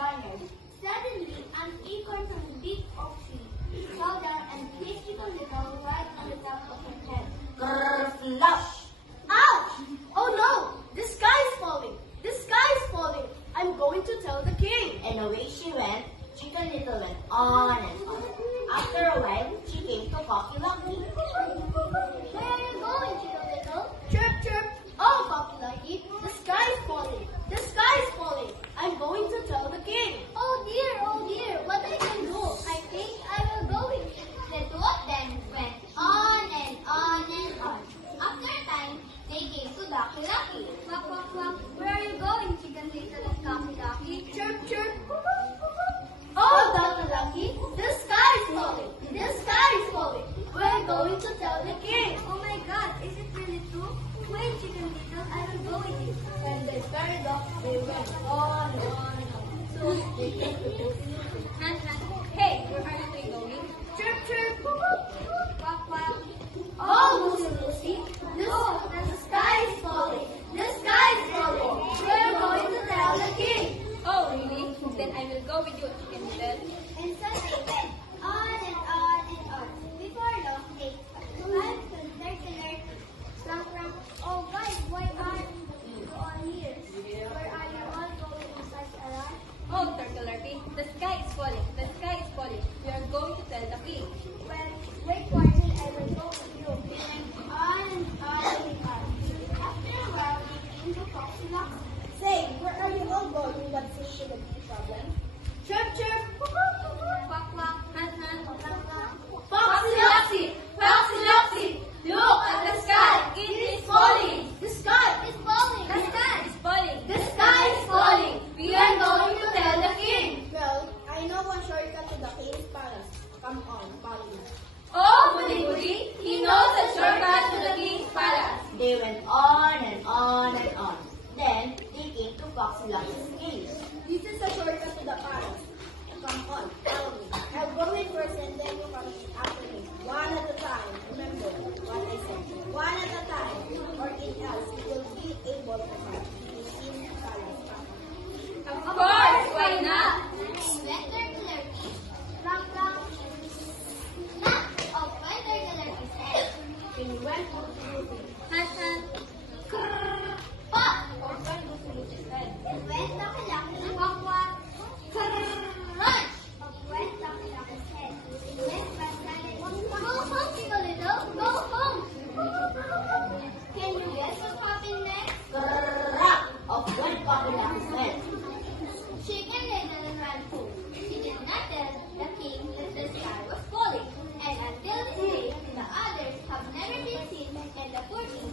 barnyard. Suddenly, an acorn from the big oak tree fell down and hit Chicken Little right on the top of her head. Flush! Ouch! Oh no! The sky is falling! The sky is falling! I'm going to tell the king! And away she went. Chicken Little went on and on. After a while, she came to Cocky Lucky. Where are you going, Chicken Little? Chirp, chirp! Oh, Cocky Lucky, the sky is falling! The sky is falling! I'm going to tell the king! Oh dear, what I can do? I think I will go with you. The two of them went on and on and on. After a time, they came to Ducky Lucky. Quack, quack, quack. Where are you going, Chicken Little and Cocky Lucky? Chirp, chirp! Oh, Ducky Lucky, the sky is falling! The sky is falling! We're going to tell the king! Oh my God, is it really true? Wait, Chicken Little, I will go with you. When they started off, they went on and on and on. So they came to the king. Hey, where are you three going? Chirp, chirp! Quack, quack. Oh, Lucy, the sky is falling! The sky is falling! We're going to tell the king! Oh, really? Then I will go with you, Chicken Little. And so they went on and on and on. Before long, they arrived to circular run. Oh guys, why are you all here? Where are you all going in such a rush? Oh, Turkey, the sky is falling. The sky is falling. We are going to tell the king. Well, wait for me, I will go with you. They went on and on and on. After a while, they came to Foxy Locks. Say, where are you all going? What's the issue with the problem? Chirp, chirp! Quack, quack. Hunt, hunt. Quack, quack. Foxy Loxy! Foxy Loxy! Look at the sky! It is falling! The sky It's falling. The sky It's falling. The sky is falling! We are going to tell the king! Well, I know one shortcut to the king's palace. Come on, follow me. Oh, Goody Goody! He knows a shortcut to the king's palace! They went on and on and on. Then, they came to Foxy Lucky's cave. This is a shortcut to the palace. Come on, follow me. I'll go in first and then you come after me. One at a time. Remember what I said. One at a time, or else you will be able to find the king's palace. Of course, why not? When circular piece, blank, blank, snap of when circular piece head. When you went to the movie, Hunt, hunt. Pop! or when to Lucy's head. When Ducky Lucky, quack, quack. Crunch of when Ducky Lucky's head. When fast silent, go home, Chicken Little, go home. Can you guess what happened next? Crack of one Cocky Lucky's head. Chicken Little ran home. She did not tell the king that the sky was falling, and until this day, the others have never been seen, and the poor king